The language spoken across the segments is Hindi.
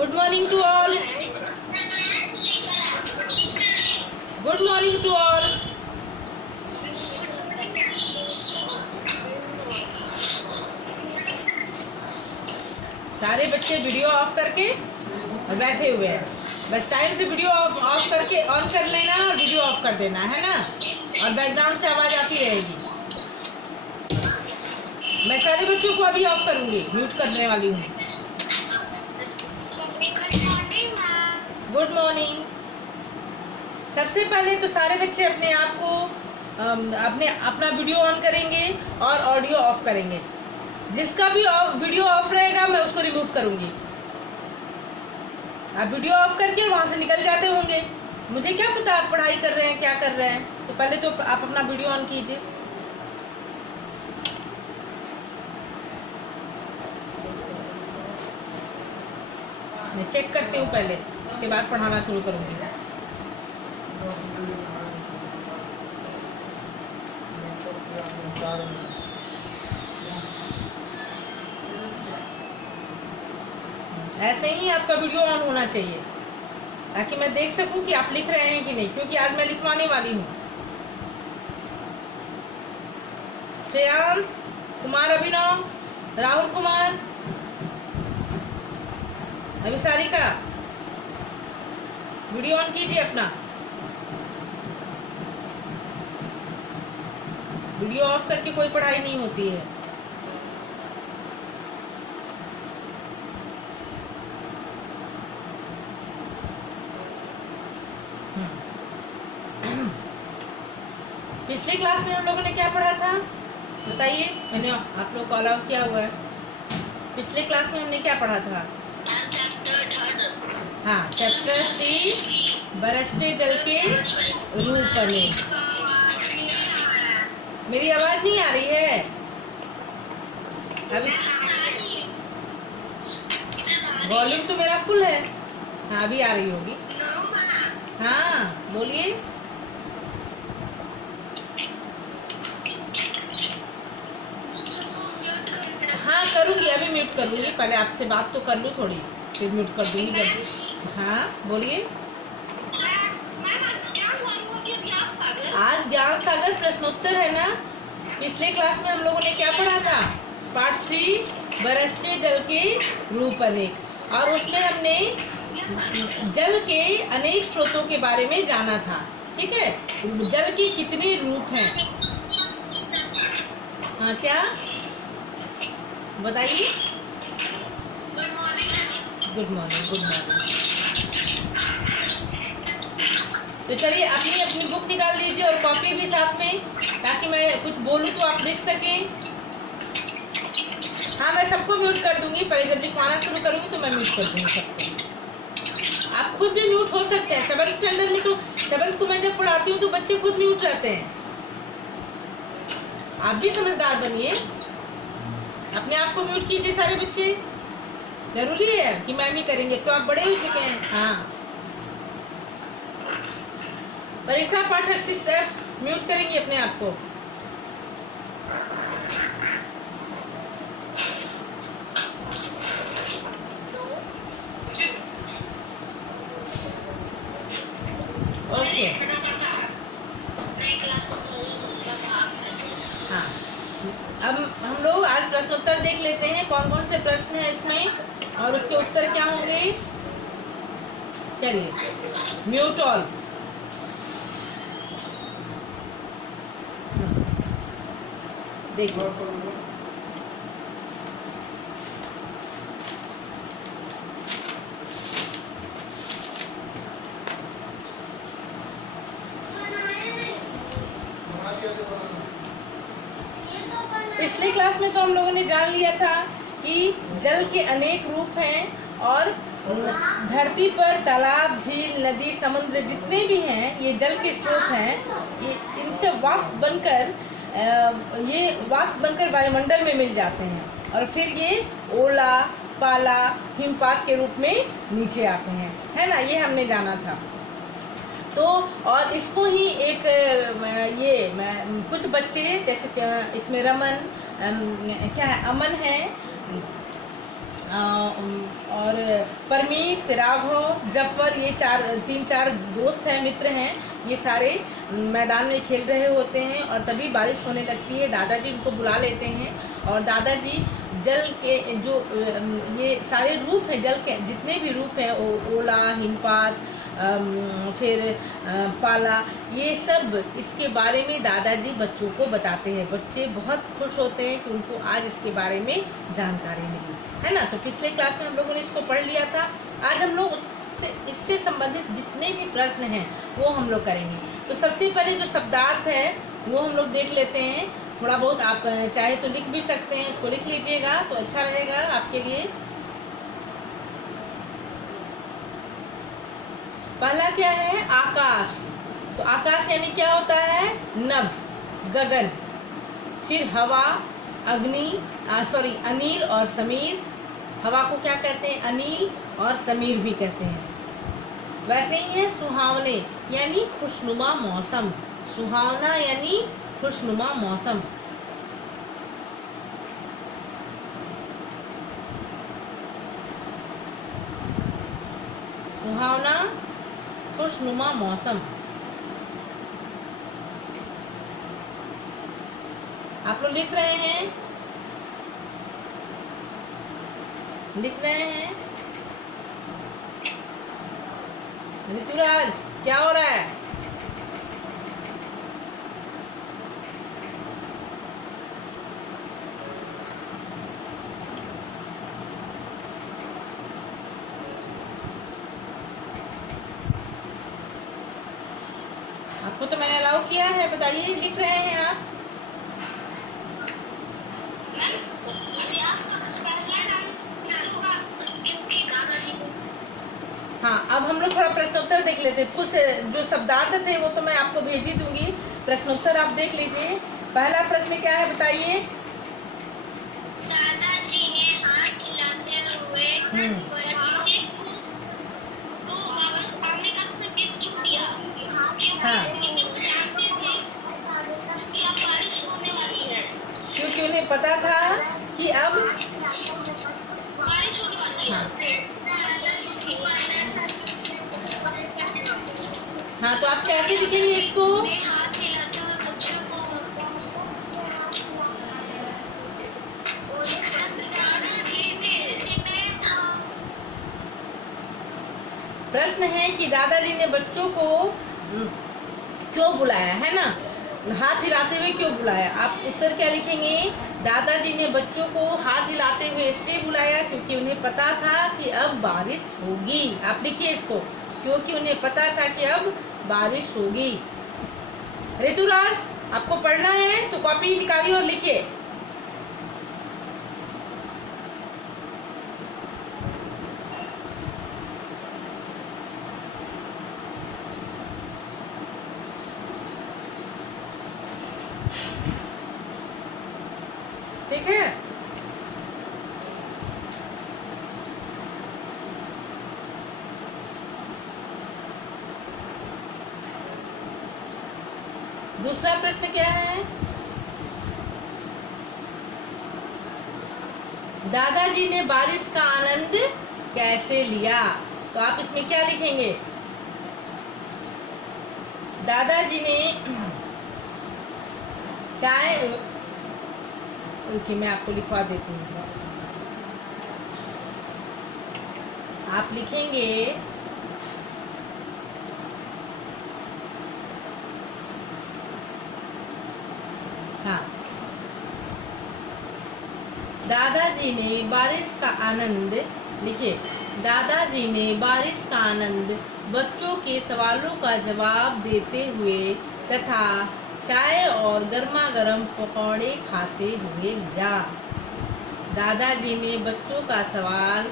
Good morning to all. Good morning to all. सारे बच्चे वीडियो ऑफ करके और बैठे हुए हैं। बस टाइम से वीडियो ऑफ करके ऑन कर लेना और वीडियो ऑफ कर देना है ना, और बैकग्राउंड से आवाज आती रहेगी। मैं सारे बच्चों को अभी ऑफ करूंगी, म्यूट करने वाली हूँ। Good morning. सबसे पहले तो सारे बच्चे अपने आप को अपना वीडियो ऑन करेंगे और ऑडियो ऑफ करेंगे। जिसका भी वीडियो ऑफ रहेगा मैं उसको रिमूव करूंगी। आप वीडियो ऑफ करके वहां से निकल जाते होंगे, मुझे क्या पता आप पढ़ाई कर रहे हैं क्या कर रहे हैं। तो पहले तो आप अपना वीडियो ऑन कीजिए। मैं चेक करती हूँ पहले, उसके बाद पढ़ाना शुरू करूंगी। ऐसे ही आपका वीडियो ऑन होना चाहिए ताकि मैं देख सकूं कि आप लिख रहे हैं कि नहीं, क्योंकि आज मैं लिखवाने वाली हूँ। श्रेयांश कुमार, अभिनव, राहुल कुमार, अभिसारिका, वीडियो ऑन कीजिए अपना। वीडियो ऑफ करके कोई पढ़ाई नहीं होती है। पिछली क्लास में हम लोगों ने क्या पढ़ा था बताइए। मैंने आप लोग को अलाउ किया हुआ है। पिछले क्लास में हमने क्या पढ़ा था? हाँ, चैप्टर 3 बरसते जल के रूप में। मेरी आवाज नहीं आ रही है अभी? वॉल्यूम तो मेरा फुल है। हाँ, अभी आ रही होगी। हाँ बोलिए। हाँ करूंगी, अभी म्यूट करूंगी। पहले आपसे बात तो कर लूँ थोड़ी, फिर म्यूट कर दूंगी जब। हाँ बोलिए। आज ज्ञान सागर प्रश्नोत्तर है ना। पिछले क्लास में हम लोगों ने क्या पढ़ा था? पार्ट 3 बरसते जल के रूप अनेक, और उसमें हमने जल के अनेक स्रोतों के बारे में जाना था। ठीक है, जल के कितने रूप हैं? हाँ क्या बताइए? Good morning. Good morning. तो चलिए अपनी अपनी बुक निकाल लीजिए और कॉपी भी साथ में, ताकि मैं कुछ बोलूं तो आप लिख सकें। हाँ मैं सबको म्यूट कर दूंगी, पहले जब लिखवाना शुरू करूंगी तो मैं म्यूट कर दूंगी सबको। आप खुद भी म्यूट हो सकते हैं। 7th स्टैंडर्ड में तो 7th को मैं जब पढ़ाती हूँ तो बच्चे खुद म्यूट रहते हैं। आप भी समझदार बनिए, अपने आप को म्यूट कीजिए सारे बच्चे। जरूरी है कि मैम ही करेंगे, तो आप बड़े हो चुके हैं। हाँ, परीक्षा पाठक 6F म्यूट करेंगे अपने आप को। ओके हाँ, अब हम लोग आज प्रश्नोत्तर देख लेते हैं कौन कौन से प्रश्न है इसमें और उसके उत्तर क्या होंगे। चलिए, म्यूट ऑल। देखिए पिछले क्लास में तो हम लोगों ने जान लिया था कि जल के अनेक रूप हैं और धरती पर तालाब, झील, नदी, समुद्र जितने भी हैं ये जल के स्रोत हैं। इनसे वाष्प बनकर वायुमंडल में मिल जाते हैं और फिर ये ओला, पाला, हिमपात के रूप में नीचे आते हैं, है ना। ये हमने जाना था। तो और इसको ही एक कुछ बच्चे जैसे इसमें रमन क्या है, अमन है और परमीत, राघव, जफर, ये तीन चार दोस्त हैं, मित्र हैं। ये सारे मैदान में खेल रहे होते हैं और तभी बारिश होने लगती है। दादाजी उनको बुला लेते हैं और दादाजी जल के जो ये सारे रूप हैं, जल के जितने भी रूप हैं, ओला, हिमपात, फिर पाला, ये सब इसके बारे में दादाजी बच्चों को बताते हैं। बच्चे बहुत खुश होते हैं कि उनको आज इसके बारे में जानकारी मिली, है ना। तो पिछले क्लास में हम लोगों ने इसको पढ़ लिया था। आज हम लोग इससे संबंधित जितने भी प्रश्न हैं वो हम लोग करेंगे। तो सबसे पहले जो शब्दार्थ है वो हम लोग देख लेते हैं। थोड़ा बहुत आप चाहे तो लिख भी सकते हैं, उसको लिख लीजिएगा तो अच्छा रहेगा आपके लिए। पहला क्या है? आकाश। तो आकाश यानी क्या होता है? नभ, गगन। फिर हवा, अग्नि, अनिल और समीर। हवा को क्या कहते हैं? अनिल और समीर भी कहते हैं। वैसे ही है सुहावने यानी खुशनुमा मौसम। सुहावना यानी खुशनुमा मौसम। सुहावना खुशनुमा मौसम। आप लोग लिख रहे हैं? लिख रहे हैं? ऋतुराज, क्या हो रहा है? आपको तो मैंने अलाउ किया है, बताइए लिख रहे हैं आप? हाँ, अब हम लोग थोड़ा प्रश्नोत्तर देख लेते हैं। कुछ जो शब्दार्थ थे वो तो मैं आपको भेज ही दूंगी, प्रश्नोत्तर आप देख लीजिए। पहला प्रश्न क्या है बताइए? दादाजी ने हाथ हिलाते हुए हाँ, क्योंकि उन्हें पता था कि अब हाँ, तो आप कैसे लिखेंगे इसको? प्रश्न है कि दादाजी ने बच्चों को क्यों बुलाया, है ना? हाथ हिलाते हुए क्यों बुलाया? आप उत्तर क्या लिखेंगे? दादाजी ने बच्चों को हाथ हिलाते हुए इसलिए बुलाया क्योंकि उन्हें पता था कि अब बारिश होगी। आप लिखिए इसको, क्योंकि उन्हें पता था कि अब बारिश होगी। ऋतुराज, आपको पढ़ना है तो कॉपी निकालिए और लिखिए। ठीक है? दूसरा प्रश्न क्या है? दादाजी ने बारिश का आनंद कैसे लिया? तो आप इसमें क्या लिखेंगे? दादाजी ने चाय, रुकिए मैं आपको लिखवा देती हूँ। आप लिखेंगे हाँ, दादाजी ने बारिश का आनंद, लिखिए, दादाजी ने बारिश का आनंद बच्चों के सवालों का जवाब देते हुए तथा चाय और गर्मा गर्म पकौड़े खाते हुए लिया। दादाजी ने बच्चों का सवाल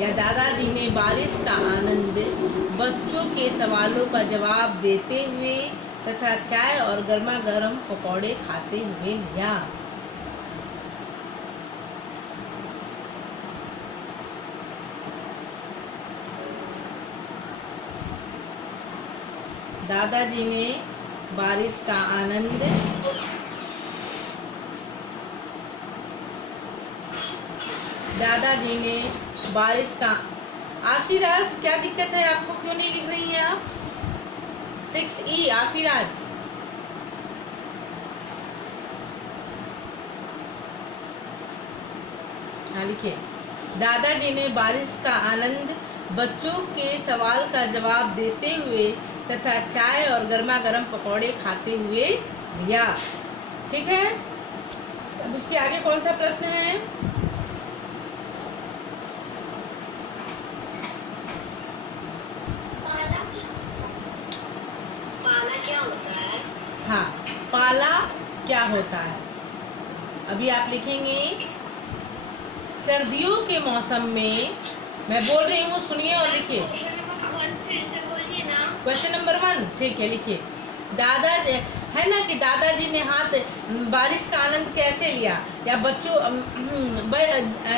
या दादाजी ने बारिश का आनंद बच्चों के सवालों का जवाब देते हुए तथा चाय और गर्मा गर्म पकौड़े खाते हुए लिया। दादाजी ने बारिश का आनंद दादाजी ने बारिश का, आशीराज क्या दिक्कत है आपको, क्यों नहीं लिख रही हैं आप? 6E आशीराज, हाँ लिखिए। दादाजी ने बारिश का आनंद बच्चों के सवाल का जवाब देते हुए तथा चाय और गर्मा गर्म पकौड़े खाते हुए लिया। ठीक है, अब इसके आगे कौन सा प्रश्न है? पाला क्या होता है? हाँ, पाला क्या होता है? अभी आप लिखेंगे सर्दियों के मौसम में, मैं बोल रही हूँ सुनिए और लिखिए। क्वेश्चन नंबर 1, ठीक है, लिखिए। दादाजी है ना कि दादाजी ने हाथ बारिश का आनंद कैसे लिया, या बच्चों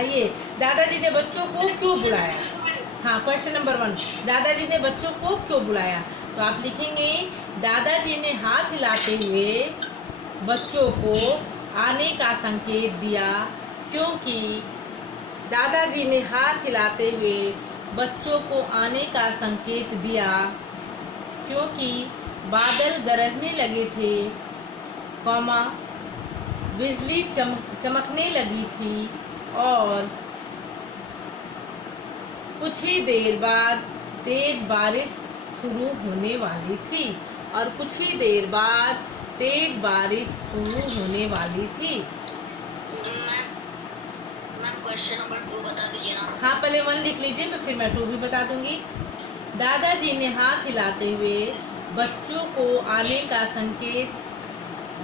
ये दादाजी ने बच्चों को क्यों बुलाया? हाँ, क्वेश्चन नंबर 1, दादाजी ने बच्चों को क्यों बुलाया? तो आप लिखेंगे दादाजी ने हाथ हिलाते हुए बच्चों को आने का संकेत दिया, क्योंकि दादाजी ने हाथ हिलाते हुए बच्चों को आने का संकेत दिया क्योंकि बादल गरजने लगे थे, कौमा बिजली चमकने लगी थी और कुछ ही देर बाद तेज बारिश शुरू होने वाली थी, और कुछ ही देर बाद तेज बारिश शुरू होने वाली थी। क्वेश्चन नंबर 2 बता दीजिए ना। हाँ, पहले 1 लिख लीजिए, फिर मैं 2 भी बता दूंगी। दादाजी ने हाथ हिलाते हुए बच्चों को आने का संकेत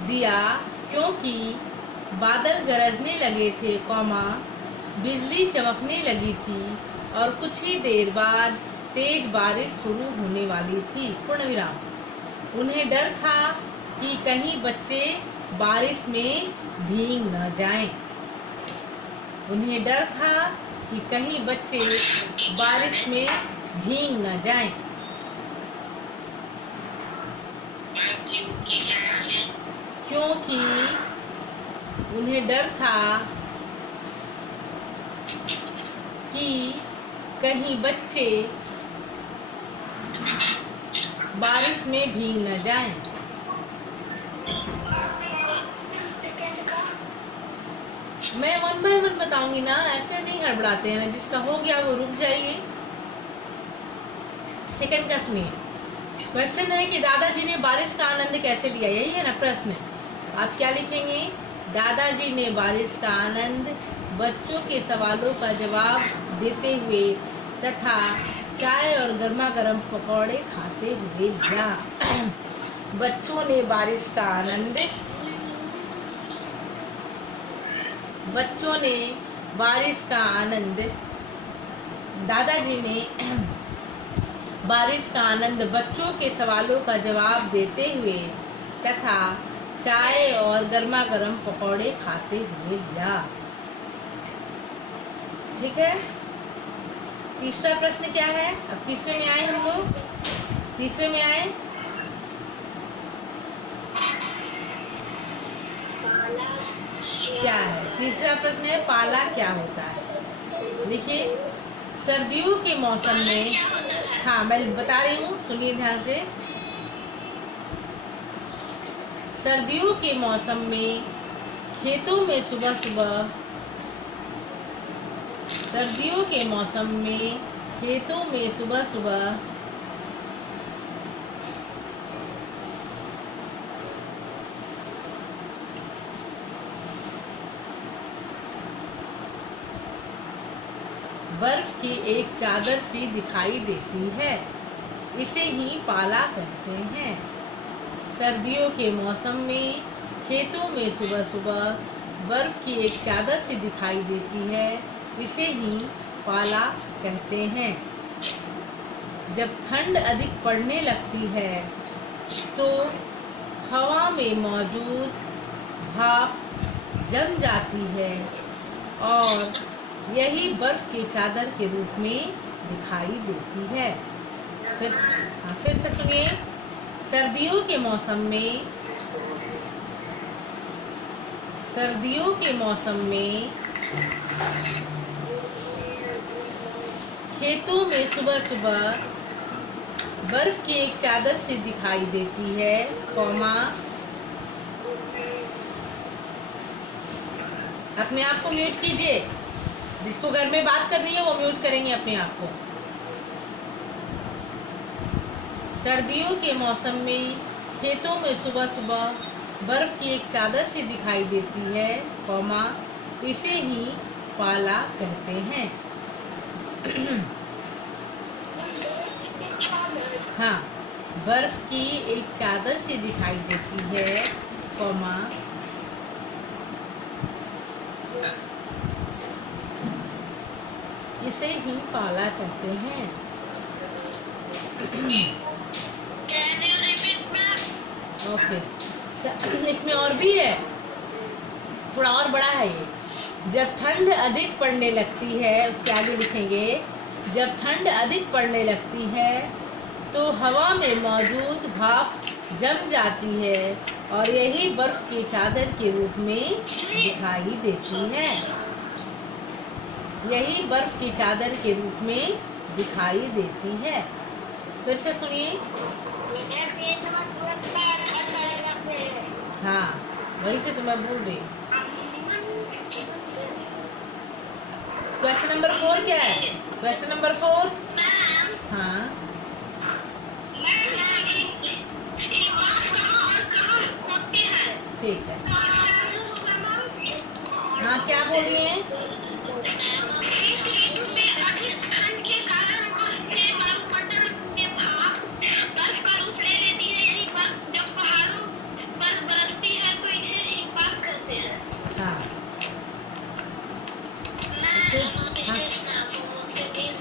दिया क्योंकि बादल गरजने लगे थे, कौमा बिजली चमकने लगी थी और कुछ ही देर बाद तेज बारिश शुरू होने वाली थी, पूर्ण विराम। उन्हें डर था कि कहीं बच्चे बारिश में भीग न जाएं। उन्हें डर था कि कहीं बच्चे बारिश में भीग न जाएं। क्योंकि उन्हें डर था कि कहीं बच्चे बारिश में भीग न जाएं। मैं 1 बाय 1 बताऊंगी ना, ऐसे नहीं हड़बड़ाते हैं ना, जिसका हो गया वो रुक जाइए। सेकंड का सुनिए। क्वेश्चन है कि दादाजी ने बारिश का आनंद कैसे लिया, यही है ना प्रश्न। आप क्या लिखेंगे? दादाजी ने बारिश का आनंद बच्चों के सवालों का जवाब देते हुए तथा चाय और गर्मा गर्म पकौड़े खाते हुए लिया। बच्चों ने बारिश का आनंद, बच्चों ने बारिश का आनंद, दादाजी ने बारिश का आनंद बच्चों के सवालों का जवाब देते हुए तथा चाय और गर्मा गर्म पकौड़े खाते हुए लिया। ठीक है, तीसरा प्रश्न क्या है? अब तीसरे में आए हम लोग, तीसरे में आए। क्या है तीसरा प्रश्न? है पाला क्या होता है। देखिए, सर्दियों के मौसम में, हाँ मैं बता रही हूँ, सुनिए ध्यान से। सर्दियों के मौसम में खेतों में सुबह सुबह, सर्दियों के मौसम में खेतों में सुबह सुबह बर्फ की एक चादर सी दिखाई देती है, इसे ही पाला कहते हैं। सर्दियों के मौसम में खेतों में सुबह सुबह बर्फ की एक चादर सी दिखाई देती है, इसे ही पाला कहते हैं। जब ठंड अधिक पड़ने लगती है तो हवा में मौजूद भाप जम जाती है और यही बर्फ की चादर के रूप में दिखाई देती है। फिर से सुनिए। सर्दियों के मौसम में, सर्दियों के मौसम में खेतों में सुबह सुबह बर्फ की एक चादर सी दिखाई देती है, कौमा। अपने आप को म्यूट कीजिए। जिसको घर में बात करनी है वो म्यूट करेंगे अपने आप को। सर्दियों के मौसम में खेतों में सुबह सुबह बर्फ की एक चादर सी दिखाई देती है, कौमा, इसे ही पाला कहते हैं। हाँ, बर्फ की एक चादर सी दिखाई देती है, कौमा, इसे ही पाला कहते हैं। ओके, इसमें और भी है, थोड़ा और बड़ा है ये। जब ठंड अधिक पड़ने लगती है, उसके आगे लिखेंगे, जब ठंड अधिक पड़ने लगती है तो हवा में मौजूद भाप जम जाती है और यही बर्फ की चादर के रूप में दिखाई देती है। यही बर्फ की चादर के रूप में दिखाई देती है। फिर से सुनिए। हाँ, वही से तो मैं बोल रही हूँ। क्वेश्चन नंबर 4 क्या है? Question number 4। हाँ, ठीक है। हाँ, क्या बोल रही हैं?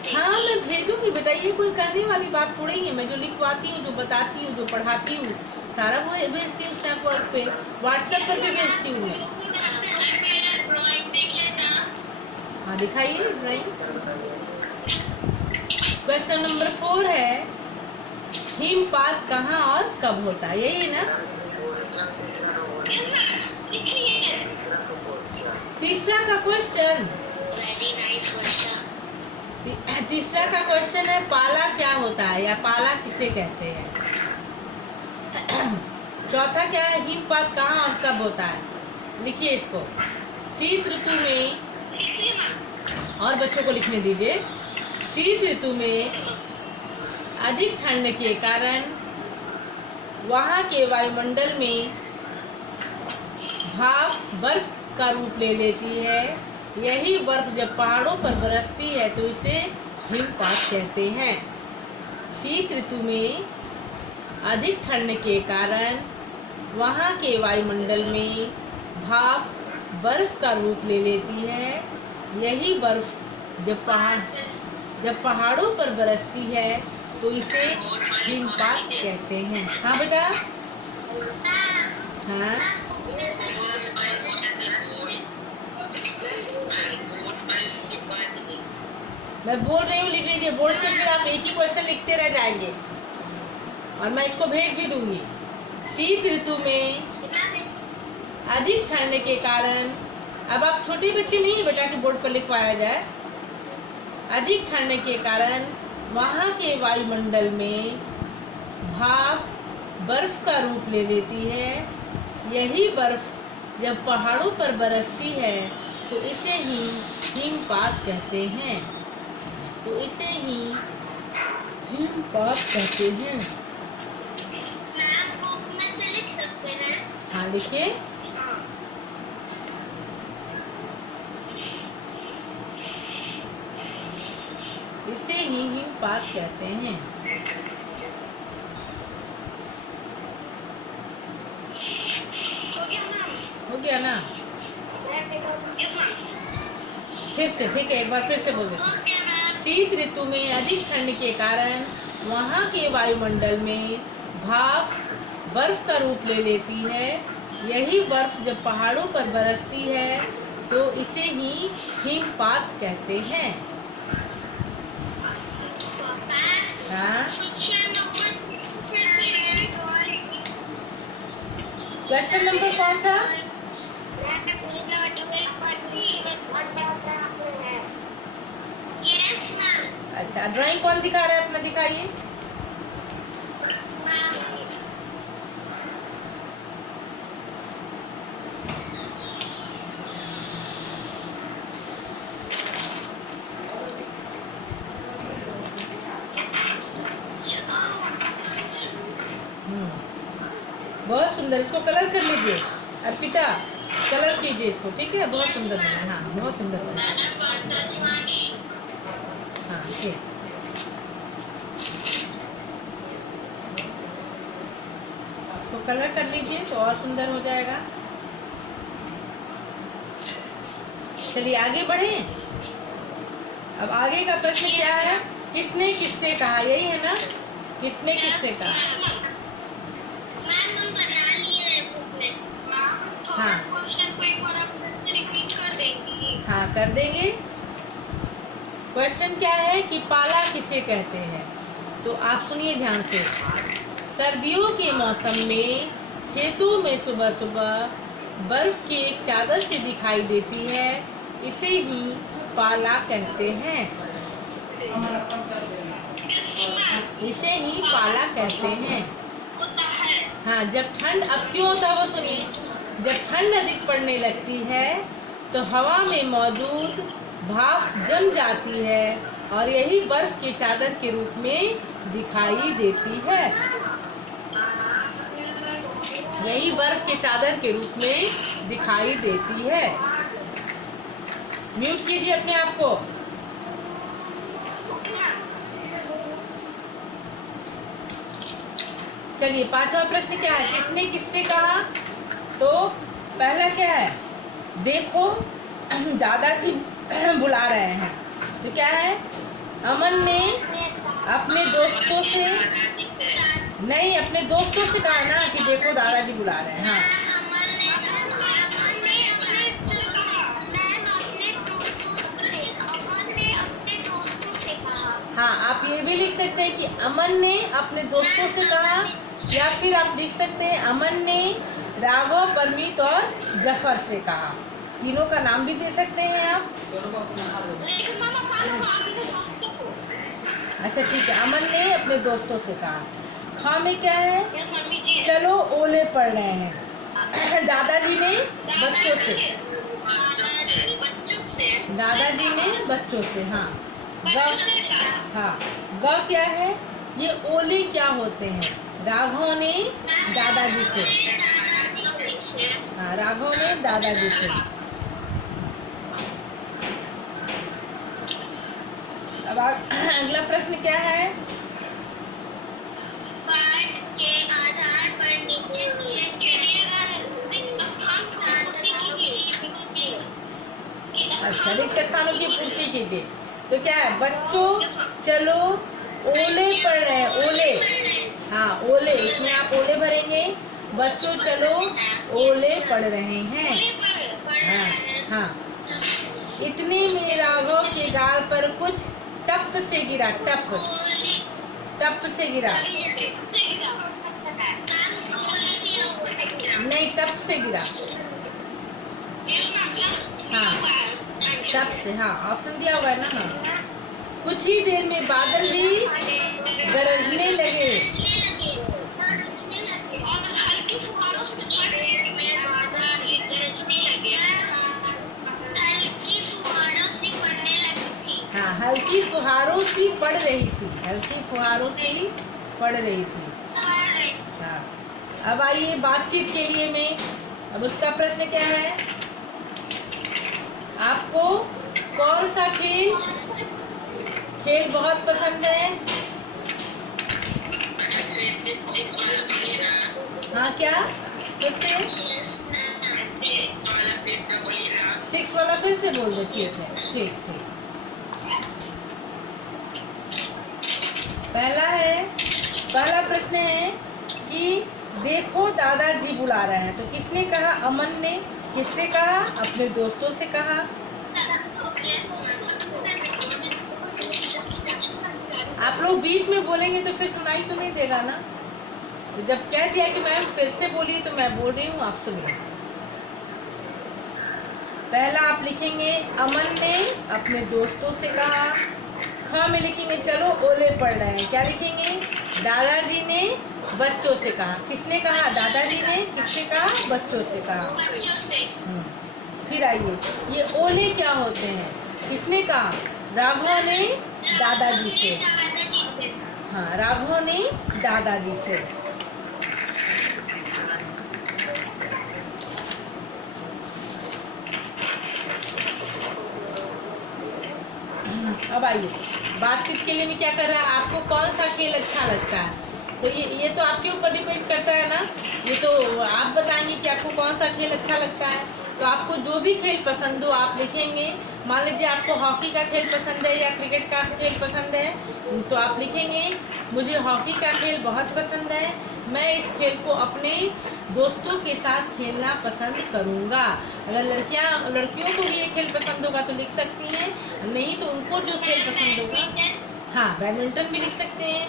हाँ, मैं भेजूंगी बेटा, ये कोई कहने वाली बात थोड़ी है। मैं जो लिखवाती हूँ, जो बताती हूँ, जो पढ़ाती हूँ, सारा वो भेजती हूँ स्नैपवर्क पे, व्हाट्सएप पर भी भेजती हूँ मैं। हाँ, दिखाइए ड्राइंग। क्वेश्चन नंबर 4 है, हिमपात कहाँ और कब होता है? यही है ना? तीसरा का क्वेश्चन, तीसरा का क्वेश्चन है, पाला क्या होता है या पाला किसे कहते हैं? चौथा क्या है, हिमपात कहाँ और कब होता है? लिखिए इसको। शीत ऋतु में, और बच्चों को लिखने दीजिए। शीत ऋतु में अधिक ठंड के कारण वहाँ के वायुमंडल में भाप बर्फ का रूप ले लेती है। यही बर्फ जब पहाड़ों पर बरसती है तो इसे हिमपात कहते हैं। शीत ऋतु में अधिक ठंड के कारण वहाँ के वायुमंडल में भाप बर्फ का रूप ले लेती है। यही बर्फ जब पहाड़ों पर बरसती है तो इसे हिमपात कहते हैं। हाँ बेटा, हाँ, मैं बोल रही हूँ, लिख लीजिए बोर्ड से, फिर आप एक ही क्वेश्चन लिखते रह जाएंगे और मैं इसको भेज भी दूंगी। शीत ऋतु में अधिक ठंड के कारण, अब आप छोटे बच्चे नहीं है बेटा कि बोर्ड पर लिखवाया जाए। अधिक ठंड के कारण वहाँ के वायुमंडल में भाप बर्फ का रूप ले लेती है। यही बर्फ जब पहाड़ों पर बरसती है तो इसे ही हिमपात कहते हैं। तो इसे ही हिमपात कहते हैं। हाँ, लिखिए। इसे ही हिमपात कहते हैं। हो गया ना? फिर से, ठीक है, एक बार फिर से बोल देते। शीत ऋतु में अधिक ठंड के कारण वहाँ के वायुमंडल में भाप बर्फ का रूप ले लेती है। यही बर्फ जब पहाड़ों पर बरसती है तो इसे ही हिमपात कहते हैं। हाँ, क्वेश्चन नंबर कौन सा? अच्छा, ड्राइंग कौन दिखा रहा है अपना, दिखाइए। बहुत सुंदर, इसको कलर कर लीजिए अर्पिता, कलर कीजिए इसको, ठीक है। बहुत सुंदर बना, हाँ बहुत सुंदर बना, हाँ ठीक। तो कलर कर लीजिए तो और सुंदर हो जाएगा। चलिए आगे बढ़ें। अब आगे का प्रश्न क्या है, किसने किससे कहा, यही है ना, किसने किससे कहा। हाँ हाँ कर देंगे। क्वेश्चन क्या है कि पाला किसे कहते हैं, तो आप सुनिए ध्यान से। सर्दियों के मौसम में खेतों में सुबह सुबह बर्फ की एक चादर सी दिखाई देती है, इसे ही पाला कहते हैं, इसे ही पाला कहते हैं। हाँ, जब ठंड, अब क्यों होता है वो सुनिए। जब ठंड अधिक पड़ने लगती है तो हवा में मौजूद भाप जम जाती है और यही बर्फ की चादर के रूप में दिखाई देती है, यही बर्फ के चादर के रूप में दिखाई देती है। म्यूट कीजिए अपने आप को। चलिए पांचवा प्रश्न क्या है, किसने किससे कहा। तो पहला क्या है, देखो दादाजी बुला रहे हैं। तो क्या है, अमन ने अपने दोस्तों से, नहीं अपने दोस्तों से कहा ना कि देखो दादाजी बुला रहे हैं। हाँ, आप ये भी लिख सकते हैं कि अमन ने अपने दोस्तों से कहा, या फिर आप लिख सकते हैं अमन ने राघव, परमीत और जफर से कहा। तीनों का नाम भी दे सकते हैं आप। अच्छा ठीक है, अमन ने अपने दोस्तों से कहा। खा में क्या है, चलो ओले पढ़ रहे हैं। दादाजी ने बच्चों से, दादाजी ने बच्चों से। हाँ हाँ, ग क्या है, ये ओले क्या होते हैं, राघव ने दादाजी से। हाँ, राघव ने दादाजी से। अब अगला प्रश्न क्या है, पाठ के आधार पर नीचे दिए अच्छा, रिक्त स्थानों की पूर्ति कीजिए। तो क्या है, बच्चों चलो ओले पढ़ रहे हैं, ओले। हाँ ओले, इसमें आप ओले भरेंगे। बच्चों चलो ओले पढ़ रहे हैं। हाँ हाँ, इतने में राघव के गाल पर कुछ टप से गिरा, टप टप से गिरा, नहीं टप से गिरा। हाँ टप से, हाँ ऑप्शन दिया हुआ है ना। हाँ, कुछ ही देर में बादल भी गरजने लगे। हाँ, हल्की फुहारों सी पड़ रही थी, हल्की फुहारों सी पड़ रही थी। हाँ, अब आइए बातचीत के लिए में। अब उसका प्रश्न क्या है, आपको कौन सा खेल बहुत पसंद है। हाँ क्या, फिर से 6 वाला फिर से बोल दो। ठीक है, ठीक ठीक। पहला प्रश्न है कि देखो दादाजी बुला रहे हैं। तो किसने कहा, अमन ने। किससे कहा, अपने दोस्तों से कहा। आप लोग बीच में बोलेंगे तो फिर सुनाई तो नहीं देगा ना। तो जब कह दिया कि मैम फिर से बोलिए तो मैं बोल रही हूँ, आप सुनिए। पहला आप लिखेंगे, अमन ने अपने दोस्तों से कहा। ख में लिखेंगे, चलो ओले पढ़ रहे हैं, क्या लिखेंगे? दादाजी ने बच्चों से कहा। किसने कहा? दादाजी ने। किससे कहा? बच्चों से कहा। बच्चों से। फिर आइए, ये ओले क्या होते हैं? किसने कहा? राघव ने दादाजी से। दादाजी से। हाँ, राघव ने दादाजी से। अब आइए, बातचीत के लिए मैं क्या कर रहा है, आपको कौन सा खेल अच्छा लगता है? तो ये तो आपके ऊपर डिपेंड करता है ना, ये तो आप बताएंगे कि आपको कौन सा खेल अच्छा लगता है। तो आपको जो भी खेल पसंद हो आप लिखेंगे। मान लीजिए आपको हॉकी का खेल पसंद है या क्रिकेट का खेल पसंद है, तो आप लिखेंगे मुझे हॉकी का खेल बहुत पसंद है, मैं इस खेल को अपने दोस्तों के साथ खेलना पसंद करूंगा। अगर लड़कियों को भी ये खेल पसंद होगा तो लिख सकती हैं, नहीं तो उनको जो खेल पसंद होगा, हाँ बैडमिंटन भी लिख सकते हैं,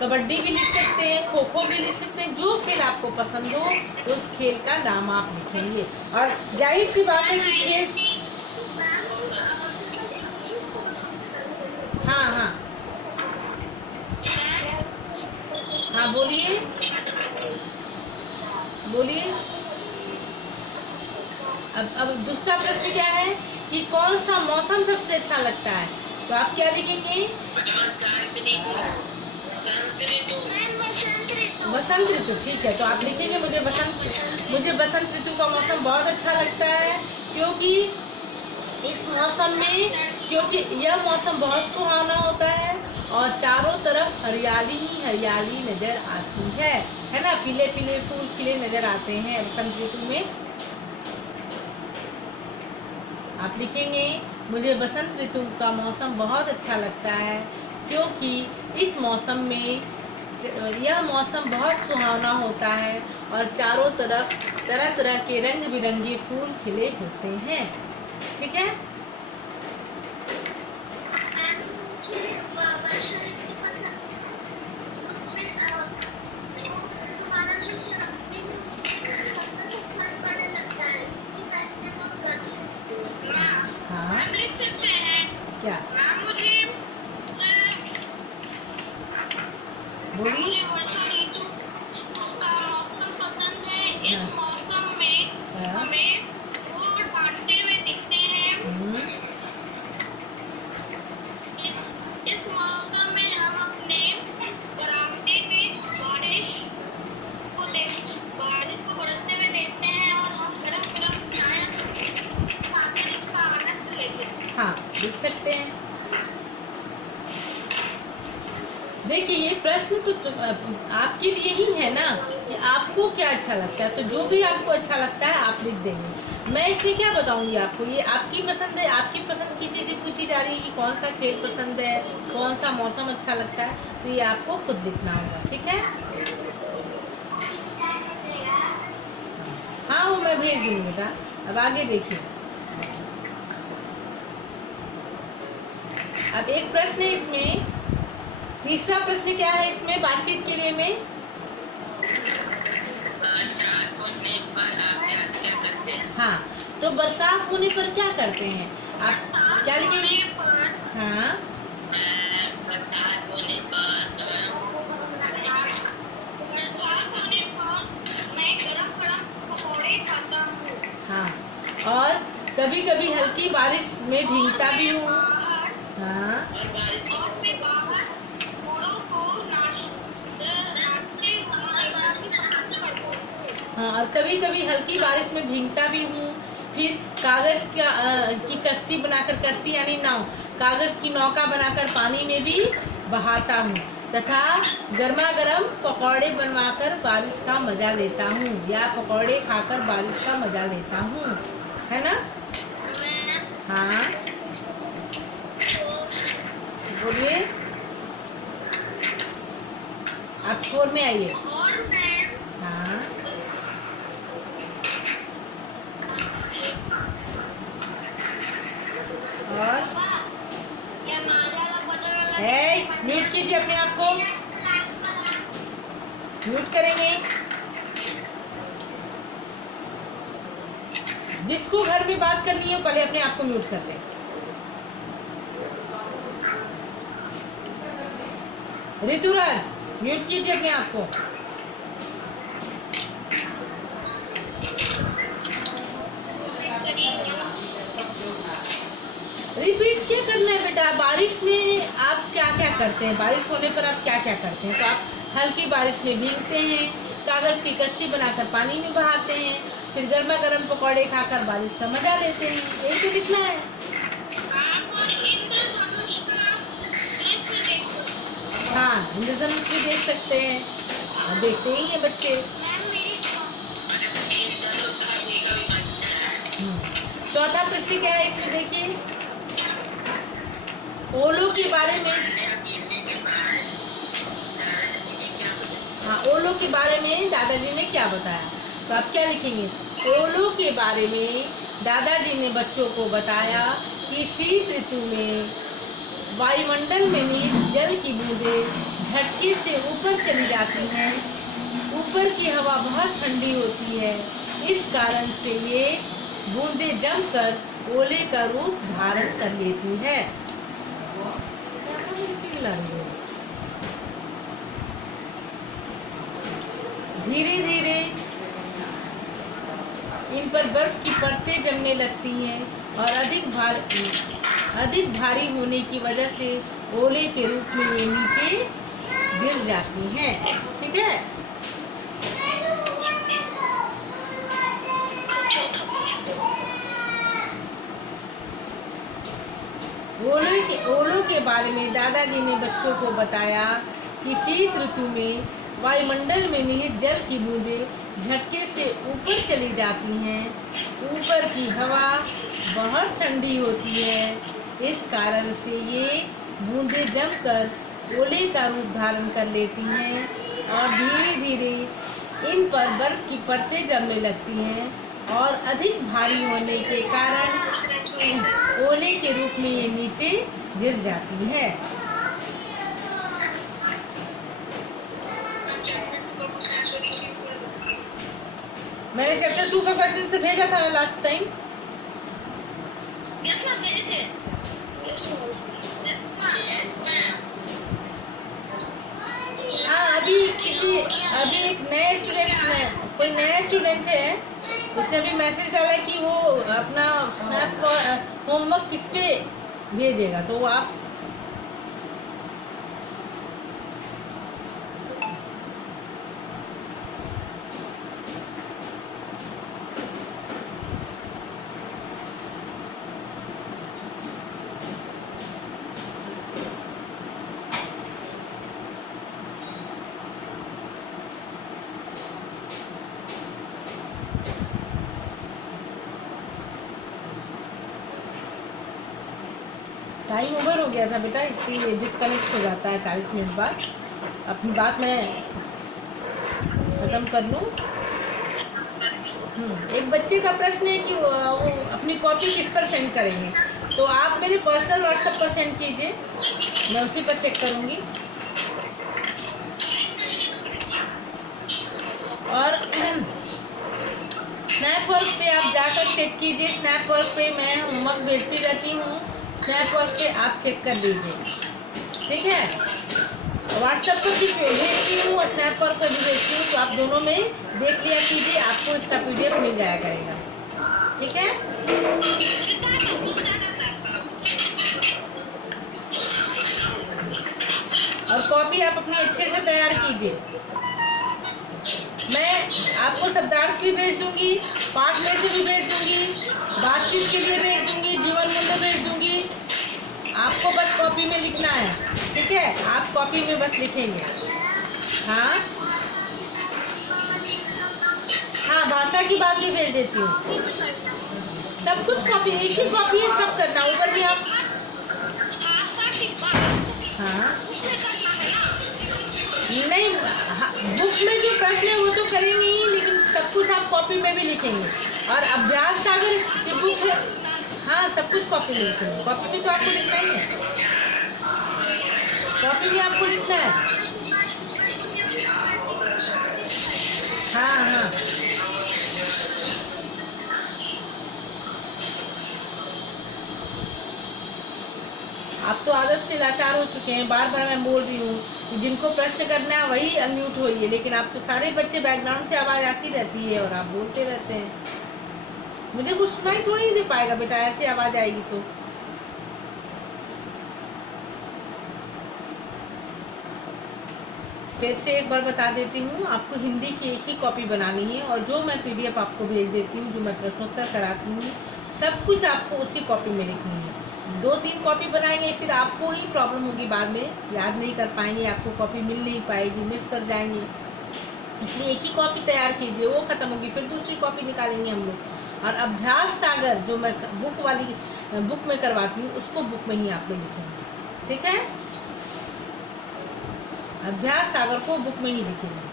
कबड्डी भी लिख सकते हैं, खो खो भी लिख सकते हैं। जो खेल आपको पसंद हो उस खेल का नाम आप लिखेंगे। और जाहिर सी बात है कि खेल, हाँ हाँ हाँ बोलिए बोलिए। अब दूसरा प्रश्न क्या है कि कौन सा मौसम सबसे अच्छा लगता है? तो आप क्या लिखेंगे? बसंत ऋतु। ठीक है, तो आप लिखेंगे मुझे बसंत ऋतु का मौसम बहुत अच्छा लगता है, क्योंकि इस मौसम में, क्योंकि यह मौसम बहुत सुहावना होता है और चारों तरफ हरियाली ही हरियाली नजर आती है ना, पीले पीले फूल खिले नजर आते हैं बसंत ऋतु में। आप लिखेंगे मुझे बसंत ऋतु का मौसम बहुत अच्छा लगता है, क्योंकि इस मौसम में यह मौसम बहुत सुहावना होता है और चारों तरफ तरह तरह के रंग बिरंगे फूल खिले होते हैं। ठीक है, हाँ लिख सकते हैं क्या मुझे बोलिए? वर्षा ऋतु का मौसम पसंद है। इस मौसम में हमें फूल बांटते हुए दिखते हैं। इस मौसम में हम अपने बरामदे में बारिश को बरसते हुए देखते हैं और हम गरम गरम चाय खाकर इसका आनंद लेते हैं। हाँ, लिख सकते हैं। देखिए, ये प्रश्न तो आपके लिए ही है ना कि आपको क्या अच्छा लगता है, तो जो भी आपको अच्छा लगता है आप लिख देंगे। मैं इसमें क्या बताऊंगी आपको, ये आपकी पसंद है, आपकी पसंद की चीजें पूछी जा रही है कि कौन सा खेल पसंद है, कौन सा मौसम अच्छा लगता है, तो ये आपको खुद लिखना होगा। ठीक है, हाँ वो मैं भेज दूंगी बेटा। अब आगे देखिए, अब एक प्रश्न है इसमें, तीसरा प्रश्न क्या है इसमें बातचीत के लिए में? बरसात होने पर आप क्या करते हैं? हाँ, तो बरसात होने पर क्या करते हैं आप क्या लिखेंगे? हाँ, बरसात होने पर मैं गरम गरम पकौड़े खाता हूँ। हाँ, और कभी कभी हल्की बारिश में भीगता भी हूँ। हाँ, हाँ, और कभी कभी हल्की बारिश में भीगता भी हूँ। फिर कागज की कश्ती बनाकर, कश्ती यानी नाव, कागज की नौका बनाकर पानी में भी बहाता हूँ, तथा गर्मा गर्म पकौड़े बनवाकर बारिश का मजा लेता हूँ, या पकौड़े खाकर बारिश का मजा लेता हूँ, है ना? हाँ बोलिए, आप 4 में आइए। हाँ, और म्यूट कीजिए अपने आप को, म्यूट करेंगे। जिसको घर में बात करनी हो पहले अपने आप को म्यूट कर लें। ऋतुराज म्यूट कीजिए अपने आप को। रिपीट क्या करना है बेटा? बारिश में आप क्या क्या करते हैं? बारिश होने पर आप क्या क्या करते हैं? तो आप हल्की बारिश में भीगते हैं, कागज की कश्ती बनाकर पानी में बहाते हैं, फिर गर्मा गर्म पकौड़े खाकर बारिश का मजा लेते हैं। यही तो लिखना है। हाँ, इंद्रधनुष भी देख सकते हैं, और देखते ही है बच्चे। चौथा प्रश्न क्या है इसमें देखिए, ओलों के बारे में। हाँ, ओलों के बारे में दादाजी ने क्या बताया? तो आप क्या लिखेंगे? ओलों के बारे में दादाजी ने बच्चों को बताया कि शीत ऋतु में वायुमंडल में निहित जल की बूंदें झटके से ऊपर चली जाती हैं। ऊपर की हवा बहुत ठंडी होती है, इस कारण से ये बूंदें जमकर ओले का रूप धारण कर लेती है। धीरे धीरे इन पर बर्फ की परतें जमने लगती हैं और अधिक भारी होने की वजह से ओले के रूप में ये नीचे गिर जाती हैं। ठीक है। ओलों के बारे में दादाजी ने बच्चों को बताया कि शीत ऋतु में वायुमंडल में निहित जल की बूंदें झटके से ऊपर चली जाती हैं। ऊपर की हवा बहुत ठंडी होती है, इस कारण से ये बूंदें जमकर ओले का रूप धारण कर लेती हैं और धीरे धीरे इन पर बर्फ की परतें जमने लगती हैं और अधिक भारी होने के कारण ओले के रूप में ये नीचे गिर जाती है। मैंने चैप्टर 2 का क्वेश्चन से भेजा था ना लास्ट टाइम। हाँ, अभी एक कोई नया स्टूडेंट है, उसने अभी मैसेज डाला कि वो अपना स्नैप होमवर्क किस पे भेजेगा, तो आप टाइम ओवर हो गया था बेटा, इसलिए डिस्कनेक्ट हो जाता है 40 मिनट बाद। अपनी बात मैं खत्म कर लूँ। एक बच्चे का प्रश्न है कि वो अपनी कॉपी किस पर सेंड करेंगे, तो आप मेरे पर्सनल व्हाट्सएप पर सेंड कीजिए, मैं उसी पर चेक करूँगी। और स्नैपवर्क पे आप जाकर चेक कीजिए। स्नैपवर्क पे मैं होमवर्क भेजती रहती हूँ, स्नैपवर्क पे आप चेक कर लीजिए। ठीक है, व्हाट्सएप पर भी भेजती हूँ और स्नैपवर्क पर भी भेजती हूँ, तो आप दोनों में देख लिया कीजिए, आपको इसका PDF मिल जाया करेगा। ठीक है। और कॉपी आप अपनी अच्छे से तैयार कीजिए। मैं आपको शब्दार्थ भी भेज दूंगी, पाठ में से भी भेज दूंगी, बातचीत के लिए भेज दूंगी, जीवन मूल्य भेज दूंगी। आपको बस कॉपी में लिखना है। ठीक है, आप कॉपी में बस लिखेंगे। हाँ हाँ, भाषा की बात भी भेज देती हूँ। सब कुछ कॉपी, एक ही कॉपी है, सब करना। ऊपर भी आप हाँ नहीं, बुक में जो प्रश्न है वो तो करेंगे ही, लेकिन सब कुछ आप कॉपी में भी लिखेंगे। और अभ्यास सागर की बुक है, हाँ सब कुछ कॉपी में लिखेंगे। कॉपी में तो आपको लिखना ही है, कॉपी में आपको लिखना है। हाँ हाँ, आप तो आदत से लाचार हो चुके हैं। बार बार मैं बोल रही हूँ कि जिनको प्रश्न करना है वही अनम्यूट होइए, लेकिन आप तो सारे बच्चे बैकग्राउंड से आवाज आती रहती है और आप बोलते रहते हैं। मुझे कुछ सुनाई थोड़ी ही दे पाएगा बेटा, ऐसी आवाज आएगी तो। फिर से एक बार बता देती हूँ, आपको हिंदी की एक ही कॉपी बनानी है और जो मैं PDF आपको भेज देती हूँ, जो मैं प्रश्नोत्तर कराती हूँ, सब कुछ आपको उसी कॉपी में लिखनी है। 2-3 कॉपी बनाएंगे फिर आपको ही प्रॉब्लम होगी, बाद में याद नहीं कर पाएंगे, आपको कॉपी मिल नहीं पाएगी, मिस कर जाएंगे। इसलिए एक ही कॉपी तैयार कीजिए, वो खत्म होगी फिर दूसरी कॉपी निकालेंगे हम लोग। और अभ्यास सागर जो मैं बुक में करवाती हूँ, उसको बुक में ही आप लोग लिखेंगे, ठीक है। अभ्यास सागर को बुक में ही लिखेंगे।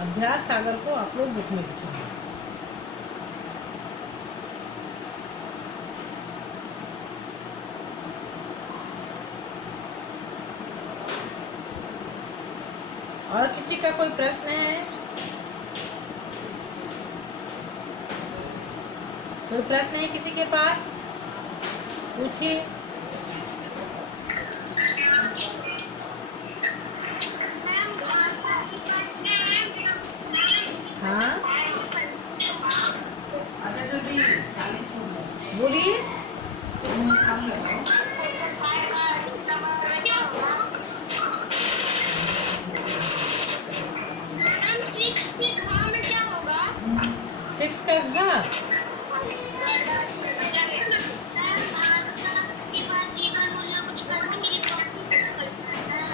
अभ्यास सागर को आप लोग बुक में लिखेंगे। और किसी का कोई प्रश्न है? कोई प्रश्न है किसी के पास? पूछिए। हाँ बोलिए। सिक्स का घ,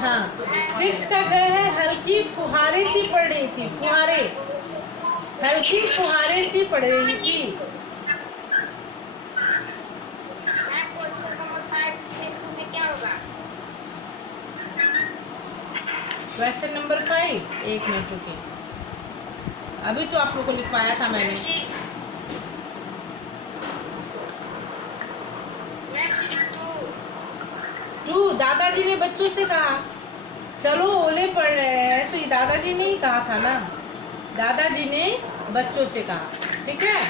हाँ 6 का घ है हल्की फुहारे सी पड़ रही थी, फुहारे, हल्की फुहारे सी पड़ रही थी। क्वेश्चन नंबर 5, 1 मिनट रुके, अभी तो आप लोग को लिखवाया था मैंने। 2 दादाजी ने बच्चों से कहा, चलो ओले पड़ रहे हैं, तो ये दादाजी ने ही कहा था ना, दादाजी ने बच्चों से कहा, ठीक है।